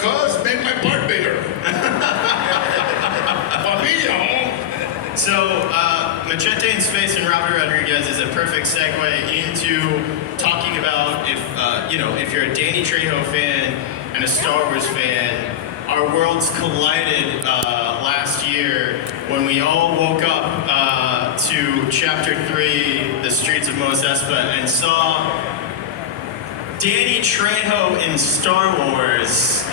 cuz, make my part bigger. So, Machete in Space and Robert Rodriguez is a perfect segue into talking about if you're a Danny Trejo fan and a Star Wars fan, our worlds collided last year when we all woke up to Chapter 3, The Streets of Mos Espa, and saw Danny Trejo in Star Wars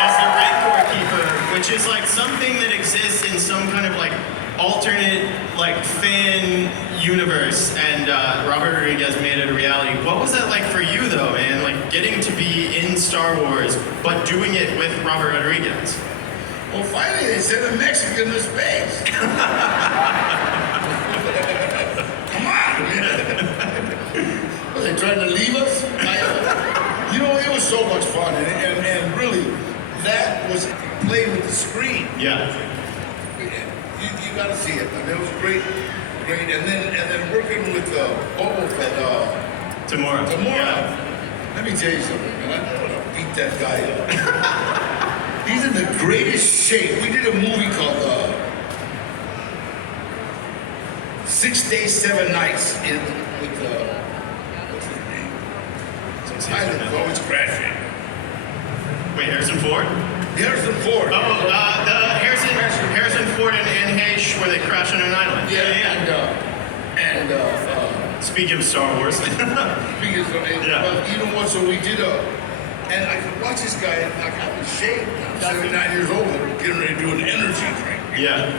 as the Rancor Keeper, which is like something that exists in some kind of like alternate like fan universe, and Robert Rodriguez made it a reality. What was that like for you though, man? Like getting to be in Star Wars, but doing it with Robert Rodriguez? Well, finally they sent a Mexican to space. Come on, man. Are they trying to leave us? You know, it was so much fun, and really, that was playing with the screen. Yeah. You got to see it. I mean, it was great. And then working with Boba Fett. Tomorrow. Yeah. Let me tell you something, man. I want to beat that guy up. He's in the greatest shape. We did a movie called 6 Days, 7 Nights with what's his name? It's always crashing. Wait, Harrison Ford? Harrison Ford. Oh, the Harrison Ford and Anne Heche where they crash on an island. Yeah. Speaking of Star Wars. Speaking of, you know what? So we did and I could watch this guy, like I'm in shape. I'm 79 years old. They're getting ready to do an energy drink. Yeah.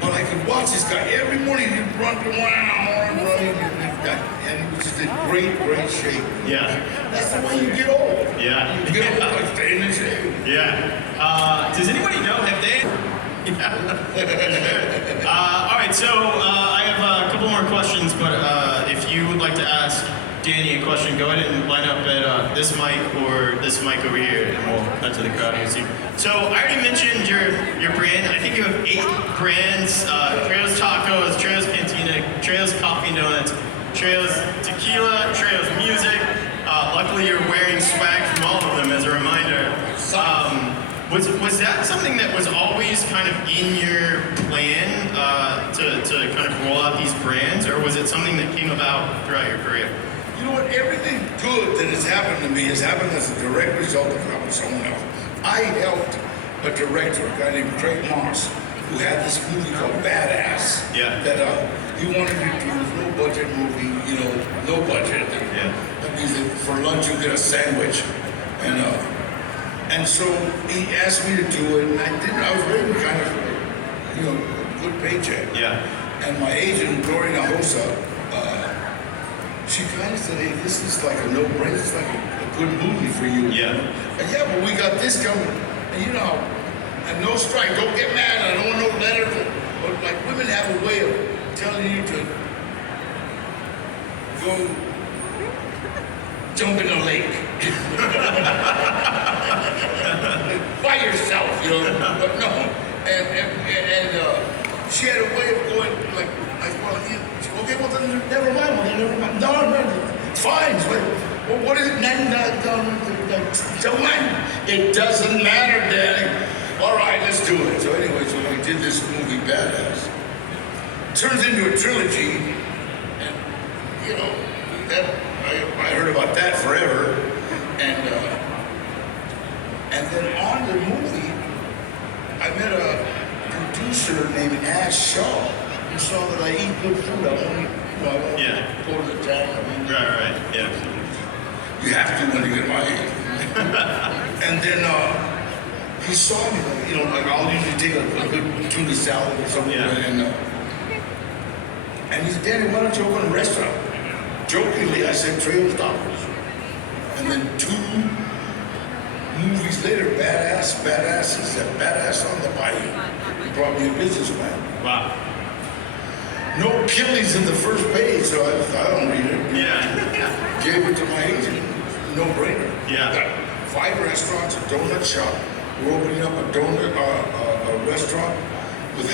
But I could watch this guy every morning. He'd run to 1 hour and running, and he was just in great shape. Yeah. That's the way you get old. Yeah. You get old by staying in shape. Yeah. Does anybody know, have they? Yeah. All right, so I have a couple more questions, but if you would like to ask Danny a question, go ahead and line up at this mic or this mic over here, and we'll cut to the crowd and see. So I already mentioned your brand. I think you have 8 brands: Trejo's Tacos, Trejo's Cantina, Trejo's Coffee and Donuts, Trejo's Tequila, Trejo's Music. Luckily, you're wearing swag from all of them as a reminder. Was that something that was always kind of in your plan to kind of roll out these brands, or was it something that came about throughout your career? You know what? Everything good that has happened to me has happened as a direct result of helping someone else. I helped a director, a guy named Craig Moss, who had this movie called Badass. Yeah. That he wanted to do this low budget movie, no budget. Yeah. That means that for lunch you get a sandwich, and so he asked me to do it, and I did. I was waiting kind of, a good paycheck. Yeah. And my agent, Gloria Hosa, she kind of said, "Hey, this is like a no-brainer. It's like a good movie for you." Yeah. And yeah, but we got this coming, and and no strike. Don't get mad. I don't want no letter. But like women have a way of telling you to go jump in the lake by yourself, But no, and she had a way of going like, okay, well then never mind. No, it's fine. Well, what is it? It doesn't matter, Danny. All right, let's do it. So anyway, so we did this movie, Badass. Turns into a trilogy, and that I heard about that forever, and then on the movie, I met a producer named Ash Shaw, who saw that I eat good food. I won't go to the town. Right. Yeah. You have to when you get my age. And then he saw me, like I'll usually take a good tuna salad or something, and he said, "Danny, why don't you open a restaurant?" Jokingly, I said, Trejo's Tacos. And then 2 movies later, Badass is that Badass on the Bayou. Brought me a business plan. Wow. No killies in the first page, so I don't read it. Yeah. Gave it to my agent. No brainer. Yeah. Got 5 restaurants, a donut shop. We're opening up a restaurant with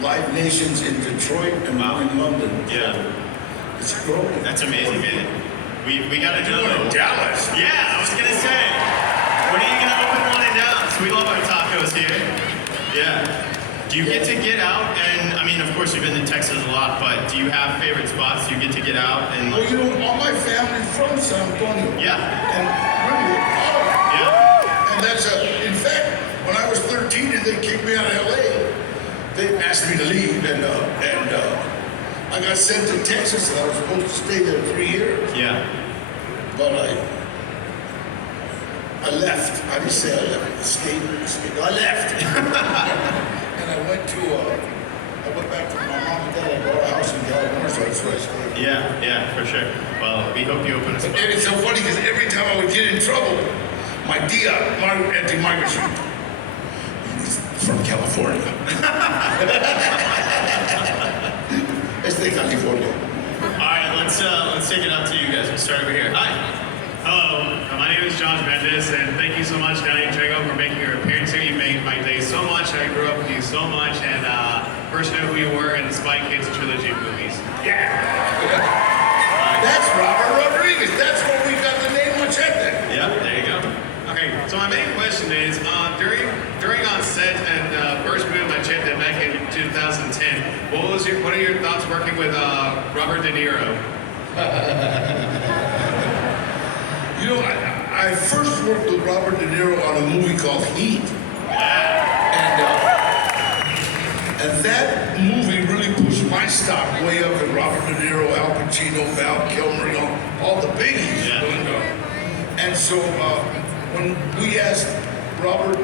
Live Nations in Detroit and in London. Yeah. It's growing. That's amazing, man. We gotta do Doing in it. Dallas. Yeah, I was gonna say. When are you gonna open one in Dallas? We love our tacos here. Yeah. Do you get to get out and, I mean, of course you've been to Texas a lot, but do you have favorite spots? Do you get to get out and Well, you know, all my family's from San Antonio. Yeah. And really, Yeah. and that's in fact, when I was 13 and they kicked me out of LA, they asked me to leave and I got sent to Texas and I was supposed to stay there 3 years. Yeah. But I left. I didn't say I left. Escape. I left. And I went back to my mom and dad. I bought a house in California, so that's where I stayed. Yeah, for sure. Well, we hope you open a spot. And it's so funny because every time I would get in trouble, my anti-migration, he's from California. It's de California. All right, let's take it out to you guys. We'll start over here. Hi. Hello, my name is Josh Mendes, and thank you so much, Danny Trejo, for making your appearance here. You made my day so much. I grew up with you so much, and first knew who you were in the Spy Kids trilogy movies. Yeah. That's Robert Rodriguez. That's where we got the name Machete. Yeah, there you go. Okay, so my main question is, during on set and first movie Machete back in 2010, what are your thoughts working with Robert De Niro? You know, I first worked with Robert De Niro on a movie called Heat. And that movie really pushed my stock way up with Robert De Niro, Al Pacino, Val Kilmer, you know, all the biggies. Yeah. And so when we asked Robert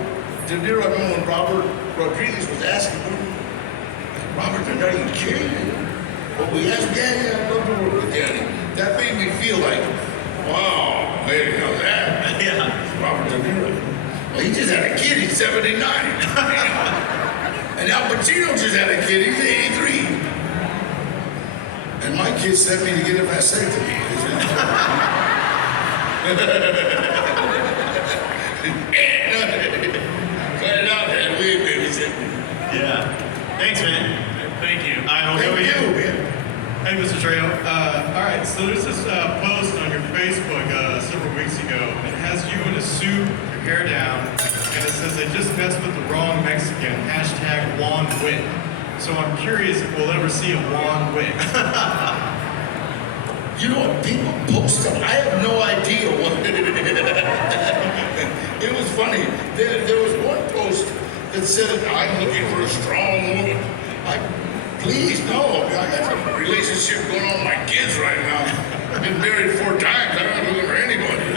De Niro, I remember when Robert Rodriguez was asking, Robert De Niro, are you kidding me? But we asked, yeah, I'd love to work with Danny. That made me feel like, wow, there you go, that. Yeah. Robert De Niro. Well, he just had a kid, he's 79. And Al Pacino just had a kid, he's 83. And my kid sent me to get a vasectomy. Cut it out, man. We babysit. Yeah. Thanks, man. Thank you. I don't know Thank you. you, man. Hey, Mr. Trejo. All right, so there's this post on your Facebook several weeks ago. It has you in a suit, your hair down, and it says, they just messed with the wrong Mexican, hashtag Juan Wick. So I'm curious if we'll ever see a Juan Wick. You know what? People post them. I have no idea what it is. It was funny. There was one post that said, I'm looking for a strong woman. Please, no. I got a relationship going on with my kids right now. I've been married 4 times. I'm not looking for anybody.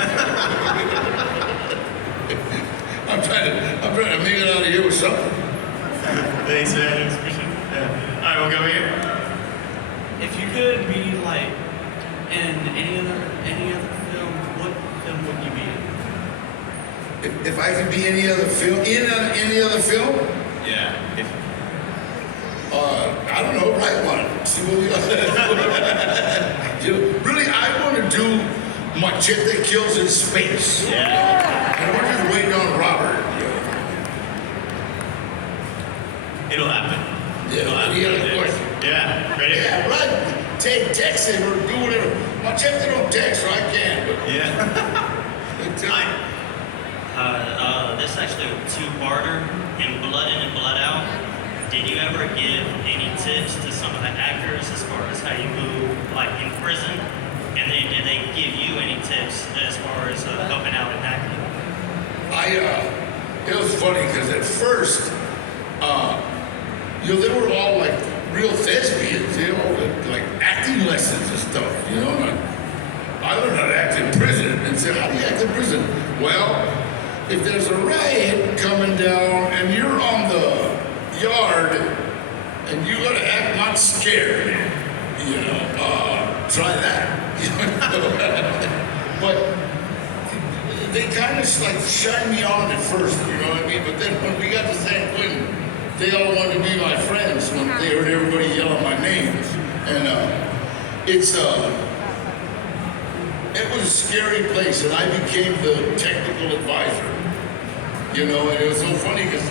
I'm trying to make it out of here with something. Thanks, man. Appreciate it. Yeah. All right, we'll go here. If you could be like in any other film, what film would you be in? If I could be any other film, any other film, Yeah. I don't know, write one. See what we got. Really, I want to do Machete Kills in Space. Yeah. And we're just waiting on Robert. It'll happen. Yeah, any other question? Yeah. Ready? Yeah, right. Text him or do whatever. Machete don't text, so I can. But Yeah. This is actually a two-parter, in Blood In and Blood Out. Did you ever give any tips to some of the actors as far as how you move, like in prison? And then did they give you any tips as far as helping out in acting? it was funny because at first, they were all like real thespians, like acting lessons and stuff, And I learned how to act in prison and said, how do you act in prison? Well, if there's a riot coming down and you're on the yard and you gotta act not scared, try that. But they kind of like shined me on at first, you know what I mean? But then when we got to San Quentin, they all wanted to be my friends when they heard everybody yelling my name. And it was a scary place, and I became the technical advisor. And it was so funny because,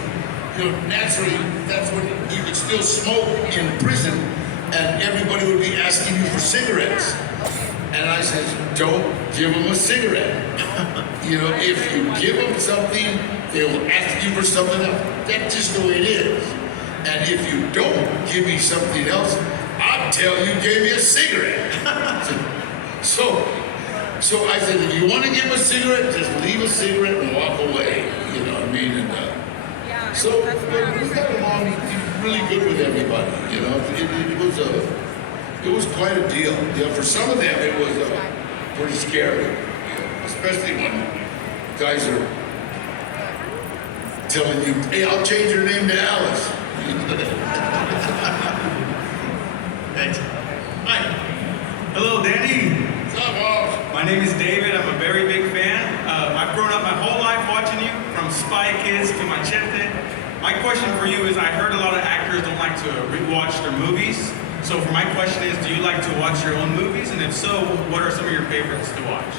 naturally, that's when you could still smoke in prison, and everybody would be asking you for cigarettes. And I said, don't give them a cigarette. You know, if you give them something, they will ask you for something else. That's just the way it is. And if you don't give me something else, I'll tell you gave me a cigarette. So I said, if you want to give a cigarette, just leave a cigarette and walk away. You know what I mean? And so we got along really good with everybody. You know, it was quite a deal. You know, for some of them, it was pretty scary, you know, especially when guys are telling you, "Hey, I'll change your name to Alice." Thanks. Hi. Hello, Danny. What's up, boss? My name is David. I'm a very big fan. I've grown up my whole life watching you, from Spy Kids to Machete. My question for you is, I heard a lot of actors don't like to rewatch their movies. So for my question is, do you like to watch your own movies? And if so, what are some of your favorites to watch?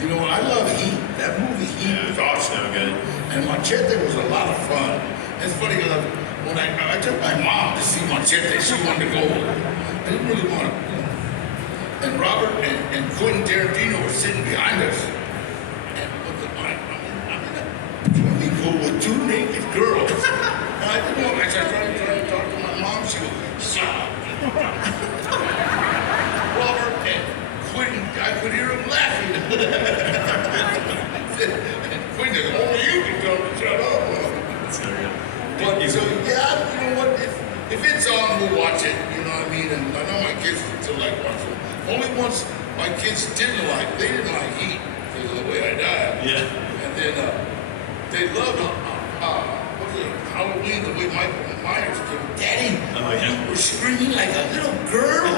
You know, I love Heat. That movie Heat was awesome. So good. And Machete was a lot of fun. It's funny because when I took my mom to see Machete, she wanted to go. I didn't really want to. And Robert and Quentin Tarantino were sitting behind us. And look at I'm in a pool with two naked girls. And I didn't want. I started trying to talk to my mom. She goes, "Shut up." Robert and Quentin, I could hear him laughing. And Quentin, only you can tell me shut up. That's so good. But so yeah, you know what? If it's on, we'll watch it. You know what I mean? And I know my kids still like watching it. Only once my kids they didn't like Heat because of the way I died. Yeah. And then they loved what was it, Halloween, the way Michael Myers did. Daddy, Oh, yeah. you were screaming like a little girl.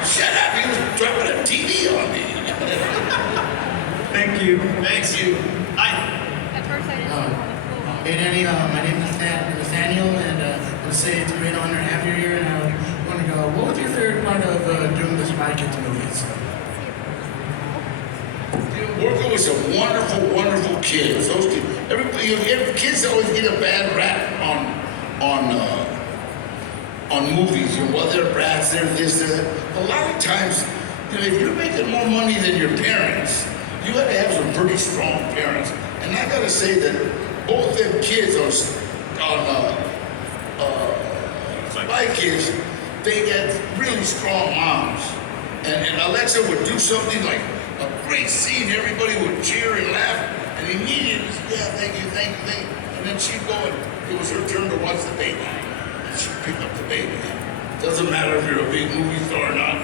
Shut up! He was dropping a TV on me. Thank you. Thanks. You. Hi. At first I didn't want to pull. Hey Danny, my name is Nathaniel, and I would say it's a great honor to have you here. And I want to go, what was your favorite part of doing the Spy Kids movies? Working with some wonderful, wonderful kids. Those kids, everybody, kids always get a bad rap on movies. You know, well, they're brats, they're this, they're that. A lot of times, you know, if you're making more money than your parents, you have to have some pretty strong parents. And I gotta say that both them kids on Spy Kids, they got really strong moms. And Alexa would do something like a great scene, everybody would cheer and laugh, and immediately, yeah, thank you. And then she'd go and it was her turn to watch the baby. And she'd pick up the baby. Doesn't matter if you're a big movie star or not,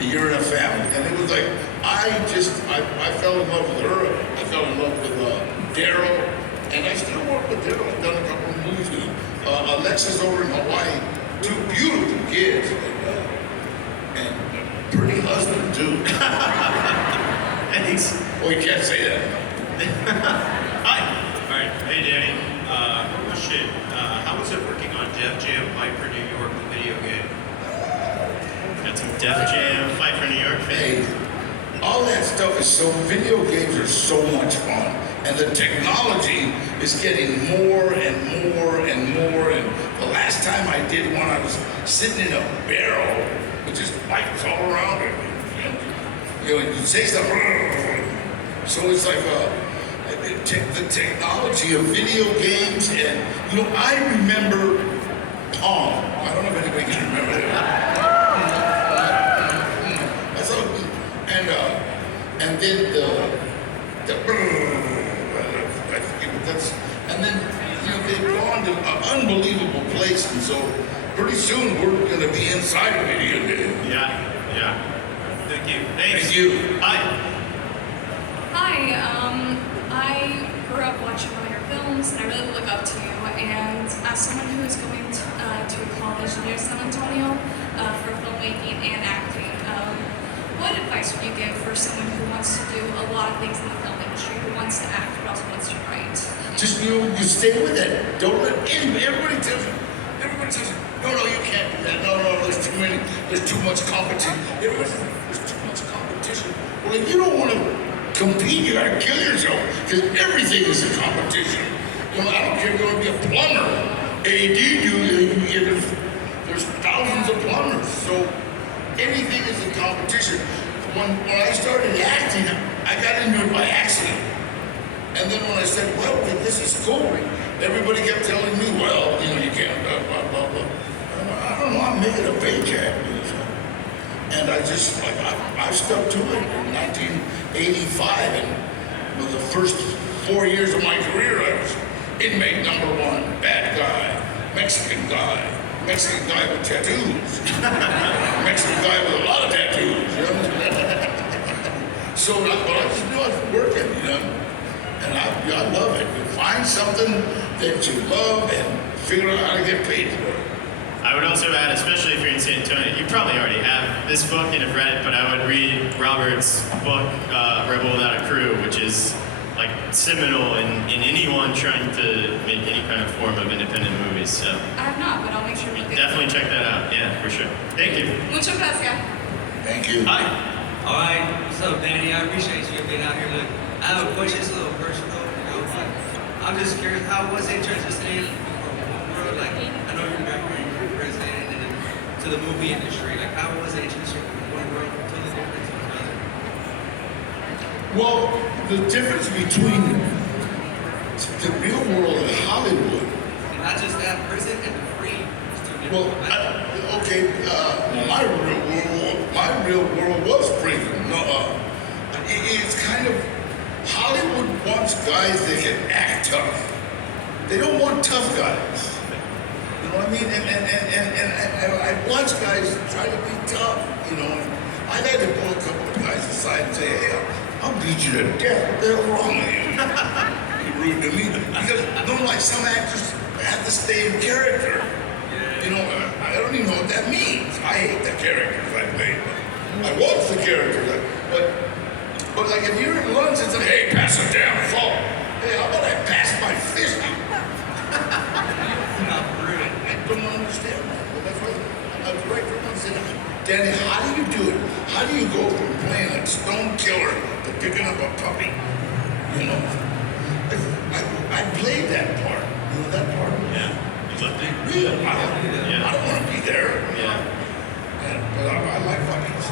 you're in a family. And it was like, I fell in love with her. I fell in love with Daryl, and I still work with Daryl. I've done a couple of movies with him. Alexa's over in Hawaii, two beautiful kids, and a pretty husband too. Thanks. Oh, you can't say that. Hi. All right, hey Danny, question, how was it working on Def Jam Fight for New York, the video game? Got some Def Jam, Fight for New York. Hey, all that stuff is so, video games are so much fun. And the technology is getting more and more and more. And the last time I did one, I was sitting in a barrel with just pipes all around it. And, you know, you say stuff, so it's like the technology of video games. And, you know, I remember Pong. I don't know if anybody can remember that. And then and then you know they've gone to an unbelievable place, and so pretty soon we're going to be inside a video game. Yeah. Thank you. Thanks. Thank you. Hi. Hi, I grew up watching all your films and I really look up to you. And as someone who is going to college near San Antonio for filmmaking and acting, what advice would you give for someone who wants to do a lot of things in the film industry, who wants to act but also wants to write? Just you stay with it. Don't let everybody tells you. No, you can't do that. No, there's too much competition. Everybody says, there's too much competition. Well, if you don't want to compete, you gotta kill yourself, because everything is a competition. You know, I don't care if you want to be a plumber. AD, there's thousands of plumbers. So anything is a competition. When I started acting, I got into it by accident. And then when I said, well, wait, this is cool, everybody kept telling me, well, you know, you can't, blah, blah, blah, blah. I don't know, I'm making a paycheck. You know, so. And I just, like, I stuck to it in 1985, and for the first 4 years of my career, I was inmate number one, bad guy, Mexican guy with tattoos, Mexican guy with a lot of tattoos, you know? So, but I just knew I was working, you know? And I love it. You find something that you love and figure out how to get paid for it. I would also add, especially if you're in San Antonio, you probably already have this book and have read it, but I would read Robert's book, Rebel Without a Crew, which is like seminal in anyone trying to make any kind of form of independent movies. So I have not, but I'll make sure to look at definitely check that out. Yeah, for sure. Thank you. Muchas gracias. Thank you. Hi. All right, what's up, Danny? I appreciate you being out here. Look, I have a question. It's a little personal, you know, but I'm just curious, how was it transitioning from one world, like, I know you're president, and then to the movie industry? Like, how was it transitioning from one world to the different to another? Well, the difference between the real world and Hollywood. And not just that, prison and free. It's two different. Well, my real world was prison. No, it's kind of, Hollywood wants guys that can act tough. They don't want tough guys. You know what I mean? And I watch guys try to be tough, you know. I had to pull a couple of guys aside and say, hey, I'll beat you to death. What the hell's wrong with you? You're rude to me. Because, like some actors have to stay in character. You know, I don't even know what that means. I hate the characters I played. I watch the characters. But like if you're in lunch and say, hey, pass it down, fall. Hey, how about I pass my fist out? I don't understand that. Well, that's why a director once said, Danny, how do you do it? How do you go from playing a stone killer to picking up a puppy? You know, I played that part. You know that part? Yeah. You left it. Real. Yeah. I don't want to be there. Yeah. But I like puppies.